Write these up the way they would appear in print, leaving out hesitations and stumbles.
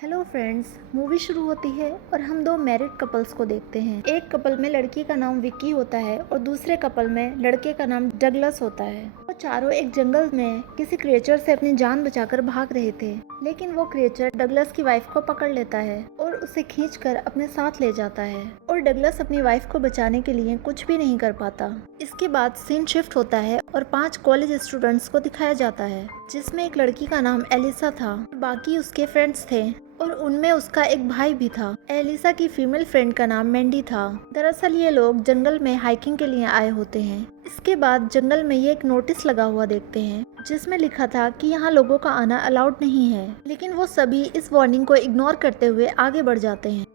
Hello friends, movie शुरू होती है और हम दो मैरिड कपल्स को देखते हैं। एक कपल में लड़की का नाम विक्की होता है और दूसरे कपल में लड़के का नाम डगलस होता है। वो चारों एक जंगल में किसी क्रिएचर से अपनी जान बचाकर भाग रहे थे, लेकिन वो क्रिएचर डगलस की वाइफ को पकड़ लेता है और उसे खींचकर अपने साथ ले जाता है और डगलस अपनी वाइफ को बचाने के लिए कुछ भी नहीं कर पाता। इसके बाद सीन शिफ्ट होता है और 5 कॉलेज स्टूडेंट्स को दिखाया जाता है, जिसमें एक लड़की का नाम एलिसा था, बाकी उसके फ्रेंड्स थे और उनमें उसका एक भाई भी था। एलिसा की फीमेल फ्रेंड का नाम मैंडी था। दरअसल ये लोग जंगल में हाइकिंग के लिए आए होते हैं। इसके बाद जंगल में ये एक नोटिस लगा हुआ देखते हैं, जिसमें लिखा था कि यहाँ लोगों का आना अलाउड नहीं है, लेकिन वो सभी इस वार्निंग को इग्नोर करते हुए आगे बढ़ जाते हैं।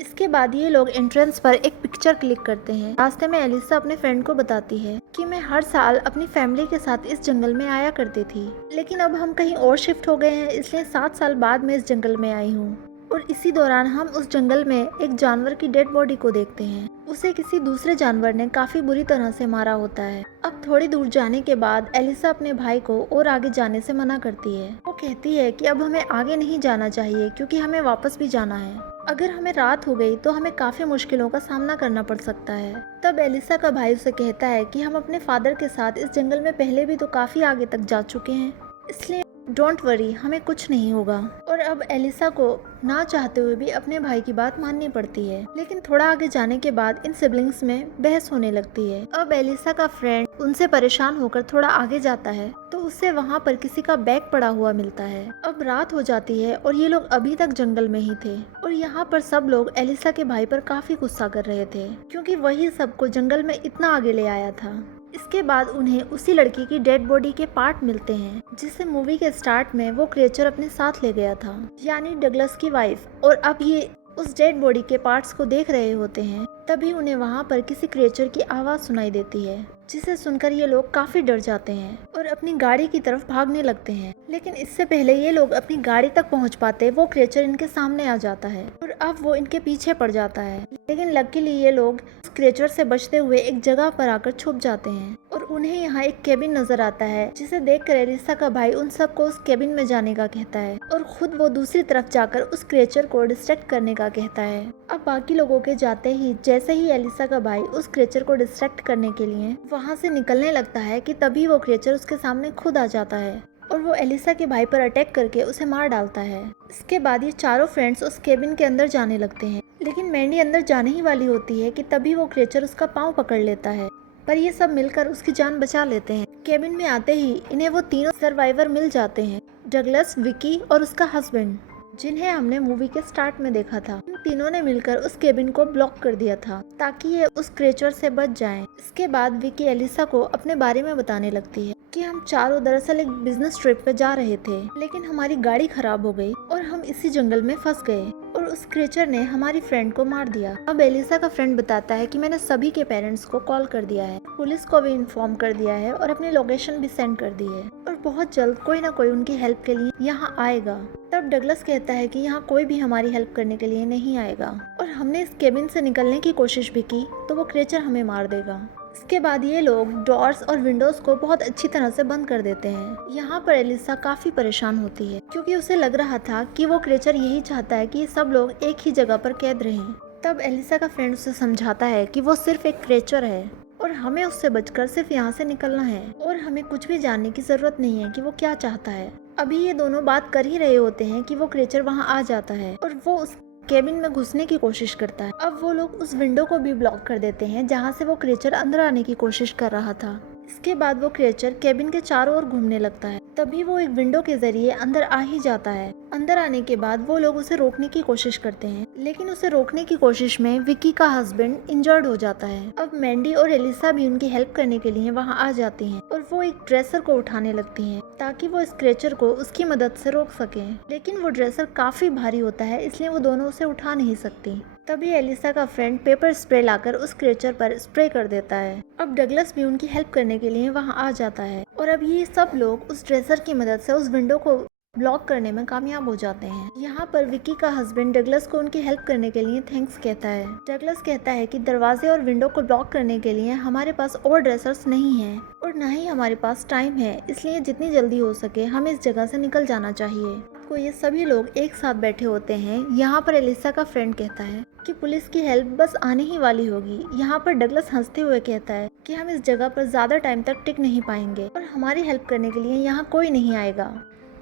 इसके बाद ये लोग एंट्रेंस पर एक पिक्चर क्लिक करते हैं। रास्ते में एलिसा अपने फ्रेंड को बताती है कि मैं हर साल अपनी फैमिली के साथ इस जंगल में आया करती थी, लेकिन अब हम कहीं और शिफ्ट हो गए हैं, इसलिए 7 साल बाद मैं इस जंगल में आई हूँ। और इसी दौरान हम उस जंगल में एक जानवर की डेड बॉडी को देखते हैं। उसे किसी दूसरे जानवर ने काफी बुरी तरह से मारा होता है। अब थोड़ी दूर जाने के बाद एलिसा अपने भाई को और आगे जाने से मना करती है। वो कहती है कि अब हमें आगे नहीं जाना चाहिए क्योंकि हमें वापस भी जाना है। अगर हमें रात हो गई तो हमें काफी मुश्किलों का सामना करना पड़ सकता है। तब एलिसा का भाई उसे कहता है कि हम अपने फादर के साथ इस जंगल में पहले भी तो काफी आगे तक जा चुके हैं, इसलिए डोंट वरी, हमें कुछ नहीं होगा। और अब एलिसा को ना चाहते हुए भी अपने भाई की बात माननी पड़ती है, लेकिन थोड़ा आगे जाने के बाद इन सिबलिंग्स में बहस होने लगती है। अब एलिसा का फ्रेंड उनसे परेशान होकर थोड़ा आगे जाता है तो उसे वहाँ पर किसी का बैग पड़ा हुआ मिलता है। अब रात हो जाती है और ये लोग अभी तक जंगल में ही थे और यहाँ पर सब लोग एलिसा के भाई पर काफी गुस्सा कर रहे थे, क्योंकि वही सबको जंगल में इतना आगे ले आया था। इसके बाद उन्हें उसी लड़की की डेड बॉडी के पार्ट मिलते हैं, जिसे मूवी के स्टार्ट में वो क्रिएचर अपने साथ ले गया था, यानी डगलस की वाइफ। और अब ये उस डेड बॉडी के पार्ट्स को देख रहे होते हैं, तभी उन्हें वहाँ पर किसी क्रिएचर की आवाज सुनाई देती है, जिसे सुनकर ये लोग काफी डर जाते हैं और अपनी गाड़ी की तरफ भागने लगते हैं। लेकिन इससे पहले ये लोग अपनी गाड़ी तक पहुंच पाते, वो क्रिएचर इनके सामने आ जाता है और अब वो इनके पीछे पड़ जाता है। लेकिन लकीली ये लोग उस क्रिएचर से बचते हुए एक जगह पर आकर छुप जाते हैं और उन्हें यहाँ एक केबिन नजर आता है, जिसे देखकर एलिसा का भाई उन सबको उस केबिन में जाने का कहता है और खुद वो दूसरी तरफ जाकर उस क्रिएचर को डिस्ट्रैक्ट करने का कहता है। अब बाकी लोगों के जाते ही जैसे ही एलिसा का भाई उस क्रिएचर को डिस्ट्रैक्ट करने के लिए वहाँ से निकलने लगता है कि तभी वो क्रिएचर उसके सामने खुद आ जाता है और वो एलिसा के भाई पर अटैक करके उसे मार डालता है। इसके बाद ये चारों फ्रेंड्स उस केबिन के अंदर जाने लगते हैं, लेकिन मैंडी अंदर जाने ही वाली होती है कि तभी वो क्रिएचर उसका पाँव पकड़ लेता है, पर ये सब मिलकर उसकी जान बचा लेते हैं। केबिन में आते ही इन्हें वो तीनों सर्वाइवर मिल जाते हैं, डगलस, विकी और उसका हस्बैंड, जिन्हें हमने मूवी के स्टार्ट में देखा था। इन तीनों ने मिलकर उस केबिन को ब्लॉक कर दिया था ताकि ये उस क्रिएचर से बच जाएं। इसके बाद विकी एलिसा को अपने बारे में बताने लगती है कि हम चारों दरअसल एक बिजनेस ट्रिप पे जा रहे थे, लेकिन हमारी गाड़ी खराब हो गई और हम इसी जंगल में फंस गए और उस क्रिएचर ने हमारी फ्रेंड को मार दिया। अब एलिसा का फ्रेंड बताता है कि मैंने सभी के पेरेंट्स को कॉल कर दिया है, पुलिस को भी इन्फॉर्म कर दिया है और अपनी लोकेशन भी सेंड कर दी है और बहुत जल्द कोई ना कोई उनकी हेल्प के लिए यहाँ आएगा। तब डगलस कहता है कि यहाँ कोई भी हमारी हेल्प करने के लिए नहीं आएगा और हमने इस केबिन से निकलने की कोशिश भी की तो वो क्रिएचर हमें मार देगा। इसके बाद ये लोग डोर्स और विंडोज को बहुत अच्छी तरह से बंद कर देते हैं। यहाँ पर एलिसा काफी परेशान होती है, क्योंकि उसे लग रहा था कि वो क्रिएचर यही चाहता है कि सब लोग एक ही जगह पर कैद रहें। तब एलिसा का फ्रेंड उसे समझाता है कि वो सिर्फ एक क्रिएचर है और हमें उससे बचकर सिर्फ यहाँ से निकलना है और हमें कुछ भी जानने की जरूरत नहीं है कि वो क्या चाहता है। अभी ये दोनों बात कर ही रहे होते हैं कि वो क्रिएचर वहाँ आ जाता है और वो उस केबिन में घुसने की कोशिश करता है। अब वो लोग उस विंडो को भी ब्लॉक कर देते हैं जहाँ से वो क्रिएचर अंदर आने की कोशिश कर रहा था। इसके बाद वो क्रिएचर केबिन के चारों ओर घूमने लगता है, तभी वो एक विंडो के जरिए अंदर आ ही जाता है। अंदर आने के बाद वो लोग उसे रोकने की कोशिश करते हैं, लेकिन उसे रोकने की कोशिश में विकी का हस्बैंड इंजर्ड हो जाता है। अब मैंडी और एलिसा भी उनकी हेल्प करने के लिए वहाँ आ जाती हैं और वो एक ड्रेसर को उठाने लगती हैं ताकि वो इस क्रिएचर को उसकी मदद से रोक सकें, लेकिन वो ड्रेसर काफी भारी होता है, इसलिए वो दोनों उसे उठा नहीं सकती। तभी एलिसा का फ्रेंड पेपर स्प्रे लाकर उस क्रिएचर पर स्प्रे कर देता है। अब डगलस भी उनकी हेल्प करने के लिए वहां आ जाता है और अब ये सब लोग उस ड्रेसर की मदद से उस विंडो को ब्लॉक करने में कामयाब हो जाते हैं। यहाँ पर विकी का हस्बैंड डगलस को उनकी हेल्प करने के लिए थैंक्स कहता है। डगलस कहता है कि दरवाजे और विंडो को ब्लॉक करने के लिए हमारे पास और ड्रेसर्स नहीं हैं और न ही हमारे पास टाइम है, इसलिए जितनी जल्दी हो सके हमें इस जगह से निकल जाना चाहिए। को ये सभी लोग एक साथ बैठे होते हैं। यहाँ पर एलिसा का फ्रेंड कहता है कि पुलिस की हेल्प बस आने ही वाली होगी। यहाँ पर डगलस हंसते हुए कहता है कि हम इस जगह पर ज्यादा टाइम तक टिक नहीं पाएंगे और हमारी हेल्प करने के लिए यहाँ कोई नहीं आएगा,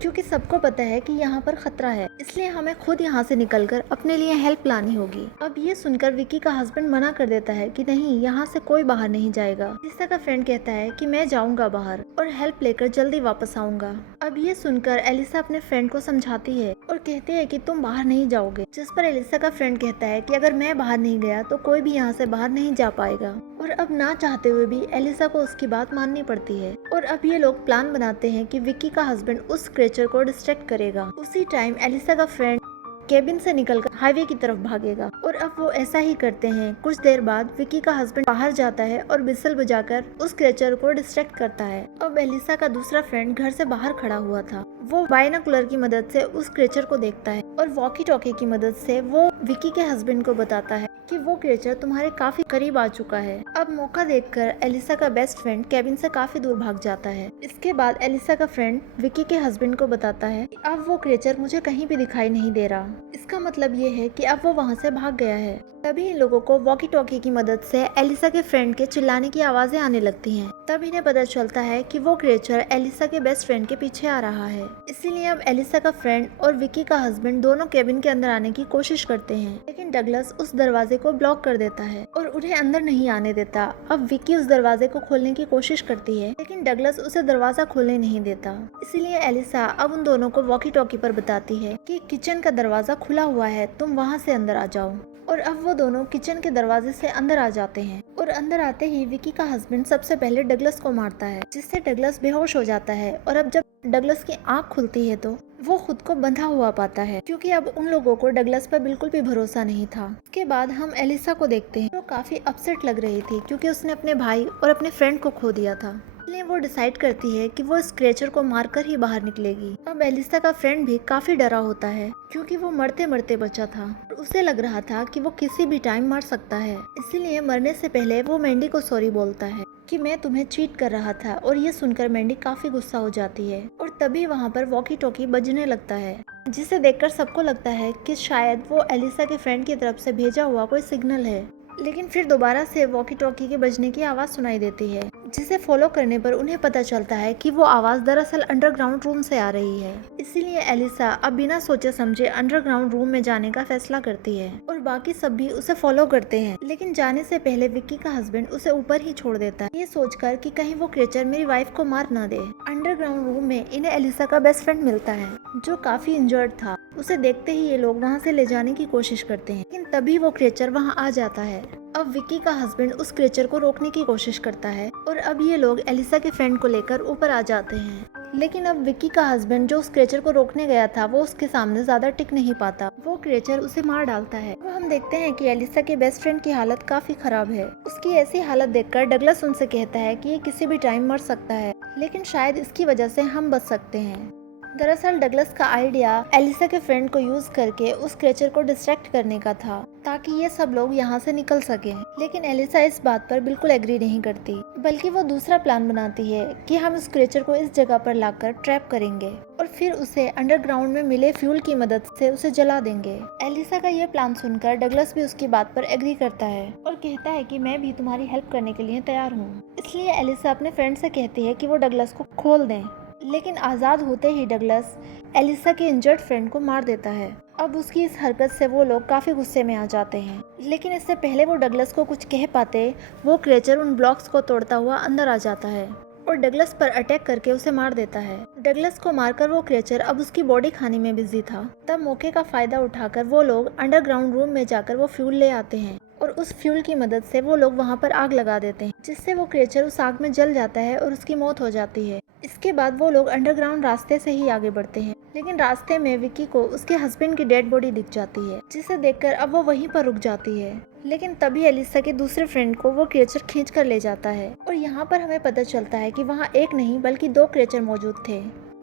क्योंकि सबको पता है कि यहाँ पर खतरा है, इसलिए हमें खुद यहाँ से निकलकर अपने लिए हेल्प लानी होगी। अब ये सुनकर विकी का हस्बैंड मना कर देता है कि नहीं, यहाँ से कोई बाहर नहीं जाएगा। एलिसा का फ्रेंड कहता है कि मैं जाऊंगा बाहर और हेल्प लेकर जल्दी वापस आऊंगा। अब ये सुनकर एलिसा अपने फ्रेंड को समझाती है और कहती है कि तुम बाहर नहीं जाओगे, जिस पर एलिसा का फ्रेंड कहता है कि अगर मैं बाहर नहीं गया तो कोई भी यहाँ से बाहर नहीं जा पाएगा। और अब ना चाहते हुए भी एलिसा को उसकी बात माननी पड़ती है। और अब ये लोग प्लान बनाते हैं कि विकी का हस्बैंड उस क्रिएचर को डिस्ट्रैक्ट करेगा। उसी टाइम एलिसा का फ्रेंड केबिन से निकलकर हाईवे की तरफ भागेगा और अब वो ऐसा ही करते हैं। कुछ देर बाद विकी का हस्बैंड बाहर जाता है और बिसल बजाकर उस क्रिएचर को डिस्ट्रैक्ट करता है। अब एलिसा का दूसरा फ्रेंड घर से बाहर खड़ा हुआ था। वो बाइनोकुलर की मदद से उस क्रिएचर को देखता है और वॉकी टॉकी की मदद से वो विकी के हस्बैंड को बताता है कि वो क्रिएचर तुम्हारे काफी करीब आ चुका है। अब मौका देखकर एलिसा का बेस्ट फ्रेंड केबिन से काफी दूर भाग जाता है। इसके बाद एलिसा का फ्रेंड विकी के हस्बैंड को बताता है कि अब वो क्रिएचर मुझे कहीं भी दिखाई नहीं दे रहा। इसका मतलब ये है कि अब वो वहाँ से भाग गया है। तभी इन लोगों को वॉकी टॉकी की मदद से एलिसा के फ्रेंड के चिल्लाने की आवाजें आने लगती हैं। तब इन्हें पता चलता है कि वो क्रिएचर एलिसा के बेस्ट फ्रेंड के पीछे आ रहा है। इसीलिए अब एलिसा का फ्रेंड और विकी का हस्बैंड दोनों केबिन के अंदर आने की कोशिश करते हैं, लेकिन डगलस उस दरवाजे को ब्लॉक कर देता है और उन्हें अंदर नहीं आने देता। अब विकी उस दरवाजे को खोलने की कोशिश करती है, लेकिन डगलस उसे दरवाजा खोलने नहीं देता। इसीलिए एलिसा अब उन दोनों को वॉकी टॉकी पर बताती है कि किचन का दरवाजा खुला हुआ है, तुम वहाँ से अंदर आ जाओ। और अब वो दोनों किचन के दरवाजे से अंदर आ जाते हैं और अंदर आते ही विकी का हस्बैंड सबसे पहले डगलस को मारता है, जिससे डगलस बेहोश हो जाता है। और अब जब डगलस की आंख खुलती है तो वो खुद को बंधा हुआ पाता है, क्योंकि अब उन लोगों को डगलस पर बिल्कुल भी भरोसा नहीं था। उसके बाद हम एलिसा को देखते हैं, जो काफी अपसेट लग रही थी क्योंकि उसने अपने भाई और अपने फ्रेंड को खो दिया था। इसलिए वो डिसाइड करती है कि वो इस क्रिएचर को मारकर ही बाहर निकलेगी। अब एलिसा का फ्रेंड भी काफी डरा होता है, क्योंकि वो मरते मरते बचा था और उसे लग रहा था कि वो किसी भी टाइम मर सकता है। इसीलिए मरने से पहले वो मैंडी को सॉरी बोलता है कि मैं तुम्हें चीट कर रहा था। और ये सुनकर मैंडी काफी गुस्सा हो जाती है और तभी वहाँ पर वॉकी टॉकी बजने लगता है, जिसे देखकर सबको लगता है कि शायद वो एलिसा के फ्रेंड की तरफ से भेजा हुआ कोई सिग्नल है। लेकिन फिर दोबारा से वॉकी टॉकी के बजने की आवाज सुनाई देती है, जिसे फॉलो करने पर उन्हें पता चलता है कि वो आवाज दरअसल अंडरग्राउंड रूम से आ रही है। इसीलिए एलिसा अब बिना सोचे समझे अंडरग्राउंड रूम में जाने का फैसला करती है और बाकी सब भी उसे फॉलो करते हैं। लेकिन जाने से पहले विक्की का हस्बैंड उसे ऊपर ही छोड़ देता है, ये सोचकर कि कहीं वो क्रिएचर मेरी वाइफ को मार ना दे। अंडरग्राउंड रूम में इन्हें एलिसा का बेस्ट फ्रेंड मिलता है, जो काफी इंजर्ड था। उसे देखते ही ये लोग वहाँ से ले जाने की कोशिश करते हैं, लेकिन तभी वो क्रिएचर वहाँ आ जाता है। अब विक्की का हस्बैंड उस क्रिएचर को रोकने की कोशिश करता है और अब ये लोग एलिसा के फ्रेंड को लेकर ऊपर आ जाते हैं। लेकिन अब विक्की का हस्बैंड जो उस क्रिएचर को रोकने गया था, वो उसके सामने ज्यादा टिक नहीं पाता। वो क्रिएचर उसे मार डालता है। वो हम देखते हैं कि एलिसा के बेस्ट फ्रेंड की हालत काफी खराब है। उसकी ऐसी हालत देखकर डगलस उनसे कहता है कि ये किसी भी टाइम मर सकता है, लेकिन शायद इसकी वजह से हम बच सकते हैं। दरअसल डगलस का आइडिया एलिसा के फ्रेंड को यूज करके उस क्रिएचर को डिस्ट्रैक्ट करने का था, ताकि ये सब लोग यहाँ से निकल सके। लेकिन एलिसा इस बात पर बिल्कुल एग्री नहीं करती, बल्कि वो दूसरा प्लान बनाती है कि हम उस क्रिएचर को इस जगह पर लाकर ट्रैप करेंगे और फिर उसे अंडरग्राउंड में मिले फ्यूल की मदद से उसे जला देंगे। एलिसा का ये प्लान सुनकर डगलस भी उसकी बात पर एग्री करता है और कहता है कि मैं भी तुम्हारी हेल्प करने के लिए तैयार हूँ। इसलिए एलिसा अपने फ्रेंड से कहती है कि वो डगलस को खोल दें, लेकिन आजाद होते ही डगलस एलिसा के इंजर्ड फ्रेंड को मार देता है। अब उसकी इस हरकत से वो लोग काफी गुस्से में आ जाते हैं, लेकिन इससे पहले वो डगलस को कुछ कह पाते, वो क्रिएचर उन ब्लॉक्स को तोड़ता हुआ अंदर आ जाता है और डगलस पर अटैक करके उसे मार देता है। डगलस को मारकर वो क्रिएचर अब उसकी बॉडी खाने में बिजी था। तब मौके का फायदा उठाकर वो लोग अंडरग्राउंड रूम में जाकर वो फ्यूल ले आते हैं और उस फ्यूल की मदद से वो लोग वहाँ पर आग लगा देते हैं, जिससे वो क्रिएचर उस आग में जल जाता है और उसकी मौत हो जाती है। इसके बाद वो लोग अंडरग्राउंड रास्ते से ही आगे बढ़ते हैं, लेकिन रास्ते में विक्की को उसके हस्बैंड की डेड बॉडी दिख जाती है, जिसे देखकर अब वो वहीं पर रुक जाती है। लेकिन तभी एलिसा के दूसरे फ्रेंड को वो क्रिएचर खींच कर ले जाता है और यहाँ पर हमें पता चलता है कि वहाँ एक नहीं बल्कि 2 क्रिएचर मौजूद थे,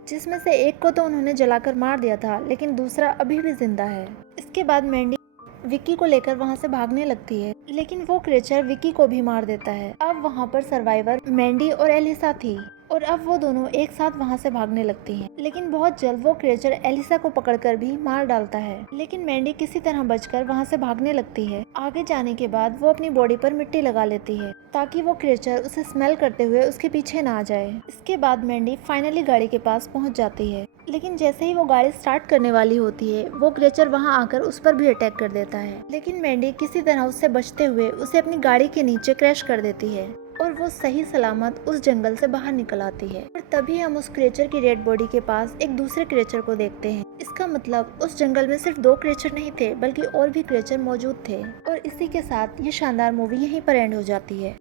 जिसमें से एक को तो उन्होंने जलाकर मार दिया था, लेकिन दूसरा अभी भी जिंदा है। इसके बाद मैंडी विक्की को लेकर वहाँ से भागने लगती है, लेकिन वो क्रिएचर विक्की को भी मार देता है। अब वहाँ पर सर्वाइवर मैंडी और एलिसा थी। और अब वो दोनों एक साथ वहाँ से भागने लगती हैं। लेकिन बहुत जल्द वो क्रिएचर एलिसा को पकड़कर भी मार डालता है। लेकिन मैंडी किसी तरह बचकर वहाँ से भागने लगती है। आगे जाने के बाद वो अपनी बॉडी पर मिट्टी लगा लेती है ताकि वो क्रिएचर उसे स्मेल करते हुए उसके पीछे ना आ जाए। इसके बाद मैंडी फाइनली गाड़ी के पास पहुँच जाती है। लेकिन जैसे ही वो गाड़ी स्टार्ट करने वाली होती है, वो क्रिएचर वहाँ आकर उस पर भी अटैक कर देता है। लेकिन मैंडी किसी तरह उससे बचते हुए उसे अपनी गाड़ी के नीचे क्रैश कर देती है और वो सही सलामत उस जंगल से बाहर निकल आती है। और तभी हम उस क्रिएचर की डेड बॉडी के पास एक दूसरे क्रिएचर को देखते हैं। इसका मतलब उस जंगल में सिर्फ 2 क्रिएचर नहीं थे, बल्कि और भी क्रिएचर मौजूद थे। और इसी के साथ ये शानदार मूवी यहीं पर एंड हो जाती है।